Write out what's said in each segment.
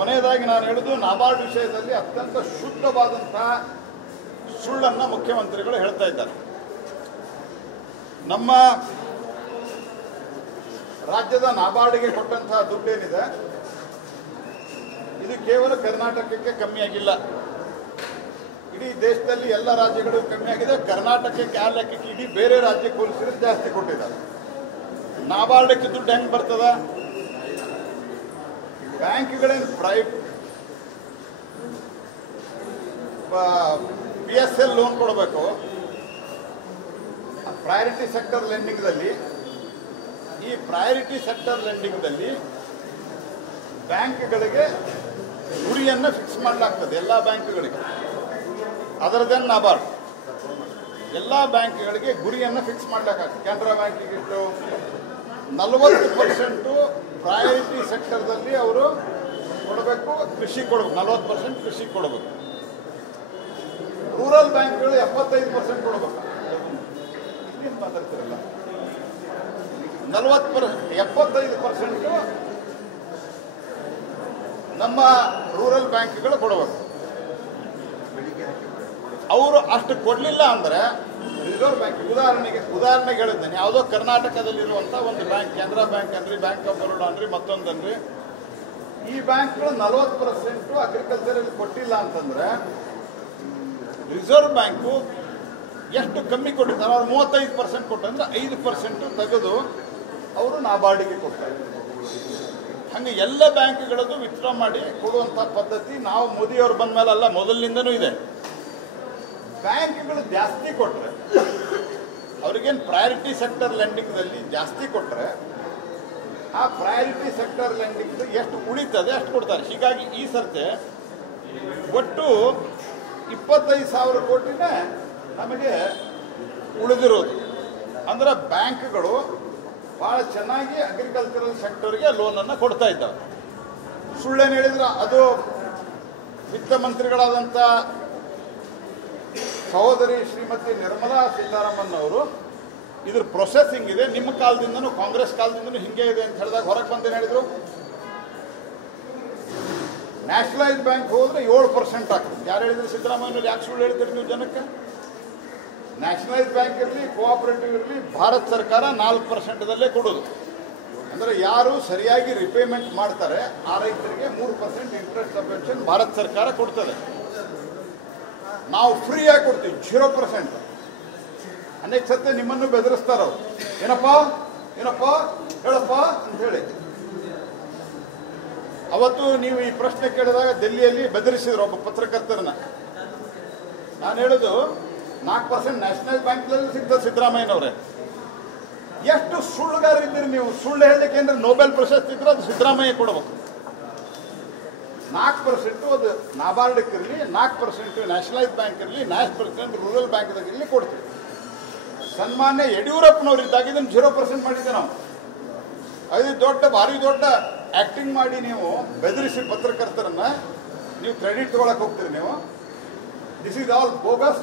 ಕೊನೆಯದಾಗಿ ನಾನು ಹೇಳುವುದು, ನಾಬಾರ್ಡ್ ವಿಷಯದಲ್ಲಿ ಅತ್ಯಂತ ಶುದ್ಧವಾದಂತಹ ಸುಳ್ಳನ್ನು ಮುಖ್ಯಮಂತ್ರಿಗಳು ಹೇಳ್ತಾ ಇದ್ದಾರೆ. ನಮ್ಮ ರಾಜ್ಯದ ನಾಬಾರ್ಡ್ಗೆ ಕೊಟ್ಟಂತಹ ದುಡ್ಡೇನಿದೆ ಇದು ಕೇವಲ ಕರ್ನಾಟಕಕ್ಕೆ ಕಮ್ಮಿ ಆಗಿಲ್ಲ, ಇಡೀ ದೇಶದಲ್ಲಿ ಎಲ್ಲ ರಾಜ್ಯಗಳು ಕಮ್ಮಿ ಆಗಿದೆ. ಕರ್ನಾಟಕಕ್ಕೆ ಆ ಲೆಕ್ಕಕ್ಕೆ ಇಡೀ ಬೇರೆ ರಾಜ್ಯಕ್ಕೆ ಹೋಲಿಸಿದ್ರೆ ಜಾಸ್ತಿ ಕೊಟ್ಟಿದ್ದಾರೆ. ನಾಬಾರ್ಡಕ್ಕೆ ದುಡ್ಡು ಹೆಂಗೆ ಬರ್ತದ? ಬ್ಯಾಂಕ್ಗಳೇನು PSL ಲೋನ್ ಕೊಡಬೇಕು, ಪ್ರಯಾರಿಟಿ ಸೆಕ್ಟರ್ ಲೆಂಡಿಂಗ್ದಲ್ಲಿ. ಈ ಪ್ರಯಾರಿಟಿ ಸೆಕ್ಟರ್ ಲೆಂಡಿಂಗ್ದಲ್ಲಿ ಬ್ಯಾಂಕ್ಗಳಿಗೆ ಗುರಿಯನ್ನು ಫಿಕ್ಸ್ ಮಾಡಲಾಗ್ತದೆ, ಎಲ್ಲ ಬ್ಯಾಂಕ್ಗಳಿಗೆ. ಅದರದೇನು ನಾಬಾರ್ಡ್ ಎಲ್ಲ ಬ್ಯಾಂಕ್ಗಳಿಗೆ ಗುರಿಯನ್ನು ಫಿಕ್ಸ್ ಮಾಡಲಾಗ್ತದೆ. ಕೆನರಾ ಬ್ಯಾಂಕಿಗೆ ಇಷ್ಟು 40% ಪ್ರಯಾರಿಟಿ ಸೆಕ್ಟರ್ದಲ್ಲಿ ಅವರು ಕೊಡಬೇಕು, ಕೃಷಿ ಕೊಡಬೇಕು, 40% ಕೃಷಿ ಕೊಡಬೇಕು. ರೂರಲ್ ಬ್ಯಾಂಕ್ಗಳು 75% ಕೊಡಬೇಕು. ಏನು ಮಾತಾಡ್ತಿರಲ್ಲ, 75% ನಮ್ಮ ರೂರಲ್ ಬ್ಯಾಂಕ್ಗಳು ಕೊಡಬೇಕು. ಅವರು ಅಷ್ಟು ಕೊಡಲಿಲ್ಲ ಅಂದರೆ ರಿಸರ್ವ್ ಬ್ಯಾಂಕ್, ಉದಾಹರಣೆಗೆ ಹೇಳಿದ್ದೇನೆ, ಯಾವುದೋ ಕರ್ನಾಟಕದಲ್ಲಿರುವಂಥ ಒಂದು ಬ್ಯಾಂಕ್, ಕೆನರಾ ಬ್ಯಾಂಕ್ ಅನ್ರಿ, ಬ್ಯಾಂಕ್ ಆಫ್ ಬರೋಡಾ ಅನ್ರಿ, ಮತ್ತೊಂದನ್ರಿ, ಈ ಬ್ಯಾಂಕ್ಗಳು 40% ಅಗ್ರಿಕಲ್ಚರಲ್ಲಿ ಕೊಟ್ಟಿಲ್ಲ ಅಂತಂದ್ರೆ ರಿಸರ್ವ್ ಬ್ಯಾಂಕು ಎಷ್ಟು ಕಮ್ಮಿ ಕೊಟ್ಟಿರ್ತಾರೆ? ಅವ್ರು 35% ಕೊಟ್ಟಂದ್ರೆ 5% ತೆಗೆದು ಅವರು ನಾಬಾರ್ಡಿಗೆ ಕೊಡ್ತಾರೆ. ಹಂಗೆ ಎಲ್ಲ ಬ್ಯಾಂಕ್ಗಳದ್ದು ವಿತ್ಡ್ರಾ ಮಾಡಿ ಕೊಡುವಂಥ ಪದ್ಧತಿ ನಾವು ಮೋದಿಯವರು ಬಂದ ಮೇಲೆ ಅಲ್ಲ, ಮೊದಲಿನಿಂದನೂ ಇದೆ. ಬ್ಯಾಂಕ್ಗಳು ಜಾಸ್ತಿ ಕೊಟ್ಟರೆ, ಅವ್ರಿಗೇನು ಪ್ರಯಾರಿಟಿ ಸೆಕ್ಟರ್ ಲೆಂಡಿಂಗ್ದಲ್ಲಿ ಜಾಸ್ತಿ ಕೊಟ್ಟರೆ ಆ ಪ್ರಯಾರಿಟಿ ಸೆಕ್ಟರ್ ಲೆಂಡಿಂಗ್ ಎಷ್ಟು ಉಳಿತದೆ ಅಷ್ಟು ಕೊಡ್ತಾರೆ. ಹೀಗಾಗಿ ಈ ಸರ್ತೆ ಒಟ್ಟು 25,000 ಕೋಟಿನೇ ನಮಗೆ ಉಳಿದಿರೋದು. ಅಂದರೆ ಬ್ಯಾಂಕ್ಗಳು ಭಾಳ ಚೆನ್ನಾಗಿ ಅಗ್ರಿಕಲ್ಚರಲ್ ಸೆಕ್ಟರ್ಗೆ ಲೋನನ್ನು ಕೊಡ್ತಾ ಇದ್ದಾವೆ. ಸುಳ್ಳೇನು ಹೇಳಿದ್ರೆ ಅದು ವಿತ್ತ ಮಂತ್ರಿಗಳಾದಂಥ ಸಹೋದರಿ ಶ್ರೀಮತಿ ನಿರ್ಮಲಾ ಸೀತಾರಾಮನ್ ಅವರು ಇದ್ರ ಪ್ರೊಸೆಸಿಂಗ್ ಇದೆ, ನಿಮ್ಮ ಕಾಲದಿಂದನೂ ಕಾಂಗ್ರೆಸ್ ಕಾಲದಿಂದನೂ ಹಿಂಗೆ ಇದೆ ಅಂತ ಹೇಳಿದಾಗ ಹೊರಗೆ ಬಂದೇನು ಹೇಳಿದ್ರು? ನ್ಯಾಷನಲೈಸ್ ಬ್ಯಾಂಕ್ ಹೋದ್ರೆ 7% ಆಗ್ತದೆ. ಯಾರು ಹೇಳಿದ್ರು? ಸಿದ್ದರಾಮಯ್ಯವ್ರು. ಯಾಕೆ ಸುಳ್ಳು ಹೇಳ್ತೀರಿ ನೀವು ಜನಕ್ಕೆ? ನ್ಯಾಷನಲೈಸ್ ಬ್ಯಾಂಕ್ ಇರಲಿ, ಕೋಆಪರೇಟಿವ್ ಇರಲಿ, ಭಾರತ ಸರ್ಕಾರ 4%ದಲ್ಲೇ ಕೊಡೋದು. ಅಂದರೆ ಯಾರು ಸರಿಯಾಗಿ ರಿಪೇಮೆಂಟ್ ಮಾಡ್ತಾರೆ ಆ ರೈತರಿಗೆ 3% ಇಂಟ್ರೆಸ್ಟ್ ಸಬ್ವೆನ್ಷನ್ ಭಾರತ ಸರ್ಕಾರ ಕೊಡ್ತದೆ. ನಾವು ಫ್ರೀಯಾಗಿ ಕೊಡ್ತೀವಿ 0%. ಅನೇಕ ಸತ್ಯ ನಿಮ್ಮನ್ನು ಬೆದರಿಸ್ತಾರ ಅವ್ರು. ಏನಪ್ಪ ಹೇಳಪ್ಪ ಅಂತ ಹೇಳಿ. ಅವತ್ತು ನೀವು ಈ ಪ್ರಶ್ನೆ ಕೇಳಿದಾಗ ಡೆಲ್ಲಿಯಲ್ಲಿ ಬೆದರಿಸಿದ್ರು ಒಬ್ಬ ಪತ್ರಕರ್ತರನ್ನ. ನಾನು ಹೇಳೋದು 4% ನ್ಯಾಷನಲ್ ಬ್ಯಾಂಕ್ನಲ್ಲಿ ಸಿಗ್ತದೆ ಸಿದ್ದರಾಮಯ್ಯನವ್ರೆ. ಎಷ್ಟು ಸುಳ್ಳುಗಾರಿದ್ದೀರಿ ನೀವು? ಸುಳ್ಳು ಹೇಳಲಿಕ್ಕೆ ಅಂದ್ರೆ ನೊಬೆಲ್ ಪ್ರಶಸ್ತಿ ಇದ್ರೆ ಅದು ಸಿದ್ದರಾಮಯ್ಯ ಕೊಡಬೇಕು. 4% ಅದು ನಾಬಾರ್ಡಕ್ಕೆ ಇರಲಿ, 4% ನ್ಯಾಷನಲೈಸ್ ಬ್ಯಾಂಕ್ ಇರಲಿ, 4% ರೂರಲ್ ಬ್ಯಾಂಕ್ದಾಗ ಇರಲಿ ಕೊಡ್ತೀವಿ. ಸನ್ಮಾನ್ಯ ಯಡಿಯೂರಪ್ಪನವ್ರು ಇದ್ದಾಗ ಇದನ್ನು 0% ಮಾಡಿದ್ದೆ ನಾವು. ಅದು ಭಾರಿ ದೊಡ್ಡ ಆಕ್ಟಿಂಗ್ ಮಾಡಿ ನೀವು ಬೆದರಿಸಿ ಪತ್ರಕರ್ತರನ್ನ ನೀವು ಕ್ರೆಡಿಟ್ ತಗೊಳಕ್ ಹೋಗ್ತೀರಿ ನೀವು. This is all bogus.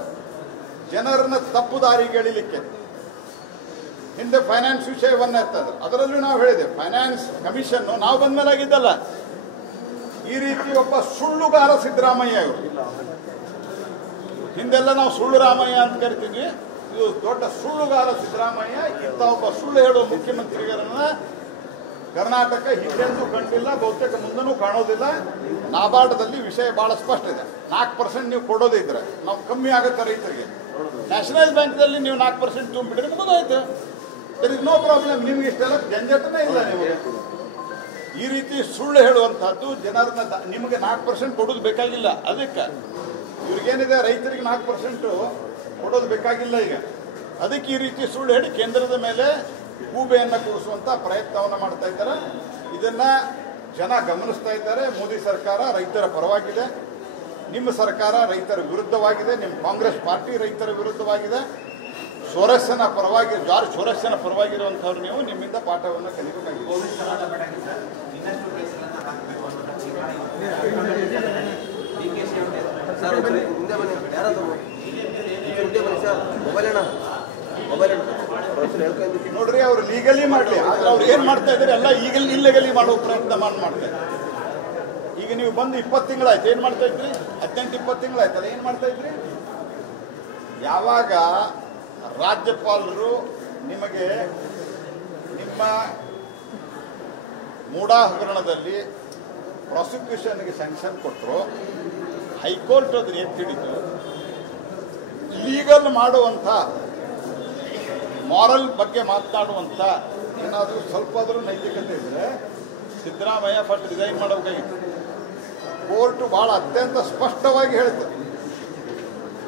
ಜನರನ್ನ ತಪ್ಪು ದಾರಿಗೆ ಎಳಿಲಿಕ್ಕೆ ಹಿಂದೆ ಫೈನಾನ್ಸ್ ವಿಷಯವನ್ನ ಇರ್ತದೆ, ಅದರಲ್ಲೂ ನಾವು ಹೇಳಿದೆ ಫೈನಾನ್ಸ್ ಕಮಿಷನ್ ನಾವು ಬಂದ ಮೇಲೆ ಆಗಿದ್ದಲ್ಲ. ಈ ರೀತಿ ಒಬ್ಬ ಸುಳ್ಳುಗಾರ ಸಿದ್ದರಾಮಯ್ಯ ಇವರು. ಹಿಂದೆಲ್ಲ ನಾವು ಸುಳ್ಳು ರಾಮಯ್ಯ ಅಂತ ಕರಿತೀವಿ, ಇದು ದೊಡ್ಡ ಸುಳ್ಳುಗಾರ ಸಿದ್ದರಾಮಯ್ಯ. ಇಂಥ ಒಬ್ಬ ಸುಳ್ಳು ಹೇಳುವ ಮುಖ್ಯಮಂತ್ರಿಗಳನ್ನ ಕರ್ನಾಟಕ ಹಿಂದೆಂದೂ ಕಂಡಿಲ್ಲ, ಬಹುತೇಕ ಮುಂದೂ ಕಾಣೋದಿಲ್ಲ. ನಾಬಾರ್ಡದಲ್ಲಿ ವಿಷಯ ಬಹಳ ಸ್ಪಷ್ಟ ಇದೆ. 4% ನೀವು ಕೊಡೋದಿದ್ರೆ ನಾವು ಕಮ್ಮಿ ಆಗುತ್ತೆ ರೈತರಿಗೆ. ನ್ಯಾಷನಲೈಸ್ ಬ್ಯಾಂಕ್ದಲ್ಲಿ ನೀವು 4% ತುಂಬಿಟ್ರೆ ಮುಗಿದೋಯ್ತು, ದರ್ ಇಸ್ ನೋ ಪ್ರಾಬ್ಲಮ್. ನಿಮ್ಗೆ ಇಷ್ಟೆಲ್ಲ ಜಂಜಟನೇ ಇಲ್ಲ. ನೀವು ಈ ರೀತಿ ಸುಳ್ಳು ಹೇಳುವಂತಹದ್ದು ಜನರನ್ನ, ನಿಮಗೆ 4% ಕೊಡೋದು ಬೇಕಾಗಿಲ್ಲ. ಅದಕ್ಕೆ ಇವ್ರಿಗೇನಿದೆ, ರೈತರಿಗೆ 4% ಕೊಡೋದು ಬೇಕಾಗಿಲ್ಲ ಈಗ. ಅದಕ್ಕೆ ಈ ರೀತಿ ಸುಳ್ಳು ಹೇಳಿ ಕೇಂದ್ರದ ಮೇಲೆ ಗೂಬೆಯನ್ನು ಕೂಡಿಸುವಂತ ಪ್ರಯತ್ನವನ್ನು ಮಾಡ್ತಾ ಇದ್ದಾರೆ. ಇದನ್ನ ಜನ ಗಮನಿಸ್ತಾ ಇದ್ದಾರೆ. ಮೋದಿ ಸರ್ಕಾರ ರೈತರ ಪರವಾಗಿದೆ, ನಿಮ್ಮ ಸರ್ಕಾರ ರೈತರ ವಿರುದ್ಧವಾಗಿದೆ, ನಿಮ್ಮ ಕಾಂಗ್ರೆಸ್ ಪಾರ್ಟಿ ರೈತರ ವಿರುದ್ಧವಾಗಿದೆ. ಸೋರಸ್ಯನ ಪರವಾಗಿ, ಜಾರ್ಜ್ ಸೋರಸ್ಯನ ಪರವಾಗಿರುವಂತವ್ರು ನೀವು ನಿಮ್ಮಿಂದ ಪಾಠವನ್ನು ಕಲಿಬೇಕಾಗಿದೆ. ನೋಡ್ರಿ, ಅವ್ರು ಲೀಗಲಿ ಮಾಡ್ಲಿ, ಆದ್ರೆ ಅವ್ರು ಏನ್ ಮಾಡ್ತಾ ಇದಾರೆ ಎಲ್ಲ ಈಗ ಇಲ್ಲಿಗಲಿ ಮಾಡೋ ಪ್ರಯತ್ನ ಮಾಡ್ತಾ ಇದ್ದಾರೆ. ಈಗ ಈಗ ನೀವು ಬಂದು 20 ತಿಂಗಳಾಯ್ತು, ಏನು ಮಾಡ್ತಾ ಇದ್ರಿ? 18-20 ತಿಂಗಳಾಯ್ತಲ್ಲ, ಏನು ಮಾಡ್ತಾ ಇದ್ರಿ? ಯಾವಾಗ ರಾಜ್ಯಪಾಲರು ನಿಮಗೆ ನಿಮ್ಮ ಮೂಡಾ ಹಗರಣದಲ್ಲಿ ಪ್ರಾಸಿಕ್ಯೂಷನ್ಗೆ ಸ್ಯಾಂಕ್ಷನ್ ಕೊಟ್ಟರು, ಹೈಕೋರ್ಟ್ ಅದನ್ನು ಎತ್ತಿಡಿತು. ಲೀಗಲ್ ಮಾಡುವಂಥ, ಮಾರಲ್ ಬಗ್ಗೆ ಮಾತನಾಡುವಂಥ ಏನಾದರೂ ಸ್ವಲ್ಪ ಆದರೂ ನೈತಿಕತೆ ಇದ್ದರೆ ಸಿದ್ದರಾಮಯ್ಯ ಫಸ್ಟ್ ರಿಸೈನ್ ಮಾಡಬೇಕಾಗಿತ್ತು. ಕೋರ್ಟ್ ಭಾಳ ಅತ್ಯಂತ ಸ್ಪಷ್ಟವಾಗಿ ಹೇಳ್ತದೆ.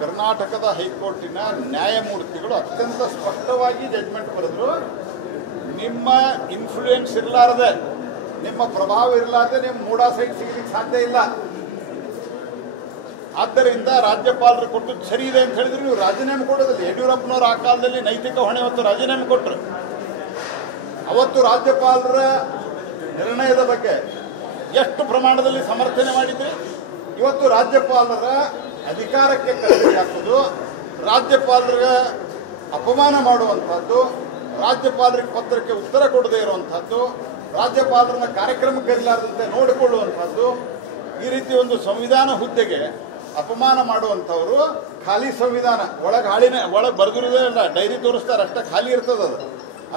ಕರ್ನಾಟಕದ ಹೈಕೋರ್ಟಿನ ನ್ಯಾಯಮೂರ್ತಿಗಳು ಅತ್ಯಂತ ಸ್ಪಷ್ಟವಾಗಿ ಜಡ್ಜ್ಮೆಂಟ್ ಬರೆದ್ರು. ನಿಮ್ಮ ಇನ್ಫ್ಲೂಯೆನ್ಸ್ ಇರಲಾರದೆ, ನಿಮ್ಮ ಪ್ರಭಾವ ಇರಲಾರದೆ ನಿಮ್ಮ ಮೂಡಾ ಸೈಟ್ ಸಿಗಲಿಕ್ಕೆ ಸಾಧ್ಯ ಇಲ್ಲ. ಆದ್ದರಿಂದ ರಾಜ್ಯಪಾಲರು ಕೊಟ್ಟದ್ದು ಸರಿ ಇದೆ ಅಂತ ಹೇಳಿದ್ರೆ ನೀವು ರಾಜೀನಾಮೆ ಕೊಡೋದಿಲ್ಲ. ಯಡಿಯೂರಪ್ಪನವರು ಆ ಕಾಲದಲ್ಲಿ ನೈತಿಕ ಹೊಣೆ ಹೊತ್ತು ರಾಜೀನಾಮೆ ಕೊಟ್ಟರು. ಅವತ್ತು ರಾಜ್ಯಪಾಲರ ನಿರ್ಣಯದ ಬಗ್ಗೆ ಎಷ್ಟು ಪ್ರಮಾಣದಲ್ಲಿ ಸಮರ್ಥನೆ ಮಾಡಿದ್ರಿ? ಇವತ್ತು ರಾಜ್ಯಪಾಲರ ಅಧಿಕಾರಕ್ಕೆ ಕತ್ತರಿ ಹಾಕೋದು, ರಾಜ್ಯಪಾಲರ ಅಪಮಾನ ಮಾಡುವಂಥದ್ದು, ರಾಜ್ಯಪಾಲರಿಗೆ ಪತ್ರಕ್ಕೆ ಉತ್ತರ ಕೊಡದೇ ಇರುವಂಥದ್ದು, ರಾಜ್ಯಪಾಲರನ್ನ ಕಾರ್ಯಕ್ರಮಕ್ಕೆ ಕರೆಯಲಾರದಂತೆ ನೋಡಿಕೊಳ್ಳುವಂಥದ್ದು, ಈ ರೀತಿ ಒಂದು ಸಂವಿಧಾನ ಹುದ್ದೆಗೆ ಅಪಮಾನ ಮಾಡುವಂಥವರು ಖಾಲಿ ಸಂವಿಧಾನ ಒಳಗೆ ಬರೆದಿರೋದೇ ಇಲ್ಲ, ಡೈರಿ ತೋರಿಸ್ತಾರೆ ಅಷ್ಟೇ, ಖಾಲಿ ಇರ್ತದೆ ಅದು.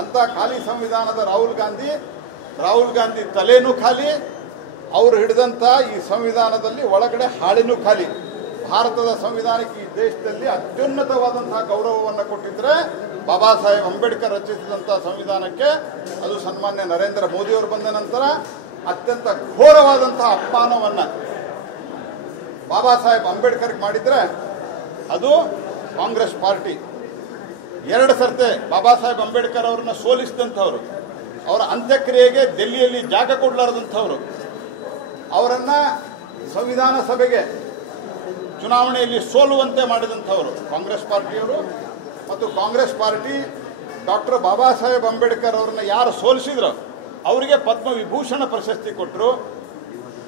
ಅಂಥ ಖಾಲಿ ಸಂವಿಧಾನದ ರಾಹುಲ್ ಗಾಂಧಿ ತಲೆನೂ ಖಾಲಿ, ಅವರು ಹಿಡಿದಂಥ ಈ ಸಂವಿಧಾನದಲ್ಲಿ ಒಳಗಡೆ ಹಾಳಿನೂ ಖಾಲಿ. ಭಾರತದ ಸಂವಿಧಾನಕ್ಕೆ ಈ ದೇಶದಲ್ಲಿ ಅತ್ಯುನ್ನತವಾದಂತಹ ಗೌರವವನ್ನು ಕೊಟ್ಟಿದ್ರೆ ಬಾಬಾ ಸಾಹೇಬ್ ಅಂಬೇಡ್ಕರ್ ರಚಿಸಿದಂಥ ಸಂವಿಧಾನಕ್ಕೆ. ಅದು ಸನ್ಮಾನ್ಯ ನರೇಂದ್ರ ಮೋದಿಯವರು ಬಂದ ನಂತರ ಅತ್ಯಂತ ಘೋರವಾದಂತಹ ಅಪಮಾನವನ್ನು ಬಾಬಾ ಸಾಹೇಬ್ ಅಂಬೇಡ್ಕರ್ಗೆ ಮಾಡಿದ್ರೆ ಅದು ಕಾಂಗ್ರೆಸ್ ಪಾರ್ಟಿ. 2 ಸರ್ತೆ ಬಾಬಾ ಸಾಹೇಬ್ ಅಂಬೇಡ್ಕರ್ ಅವರನ್ನ ಸೋಲಿಸಿದಂಥವ್ರು, ಅವರ ಅಂತ್ಯಕ್ರಿಯೆಗೆ ದಿಲ್ಲಿಯಲ್ಲಿ ಜಾಗ ಕೊಡಲಾರದಂಥವ್ರು, ಅವರನ್ನ ಸಂವಿಧಾನ ಸಭೆಗೆ ಚುನಾವಣೆಯಲ್ಲಿ ಸೋಲುವಂತೆ ಮಾಡಿದಂಥವರು ಕಾಂಗ್ರೆಸ್ ಪಾರ್ಟಿಯವರು. ಮತ್ತು ಕಾಂಗ್ರೆಸ್ ಪಾರ್ಟಿ ಡಾಕ್ಟರ್ ಬಾಬಾ ಸಾಹೇಬ್ ಅಂಬೇಡ್ಕರ್ ಅವರನ್ನ ಯಾರು ಸೋಲಿಸಿದ್ರು ಅವರಿಗೆ ಪದ್ಮವಿಭೂಷಣ ಪ್ರಶಸ್ತಿ ಕೊಟ್ಟರು.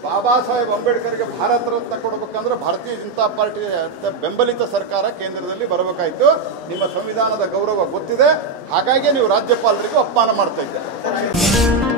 ಬಾಬಾ ಸಾಹೇಬ್ ಅಂಬೇಡ್ಕರ್ಗೆ ಭಾರತ ರತ್ನ ಕೊಡಬೇಕಂದ್ರೆ ಭಾರತೀಯ ಜನತಾ ಪಾರ್ಟಿ ಬೆಂಬಲಿತ ಸರ್ಕಾರ ಕೇಂದ್ರದಲ್ಲಿ ಬರಬೇಕಾಯಿತು. ನಿಮ್ಮ ಸಂವಿಧಾನದ ಗೌರವ ಗೊತ್ತಿದೆ, ಹಾಗಾಗಿ ನೀವು ರಾಜ್ಯಪಾಲರಿಗೆ ಅಪಮಾನ ಮಾಡ್ತಾ ಇದ್ದೀರಿ.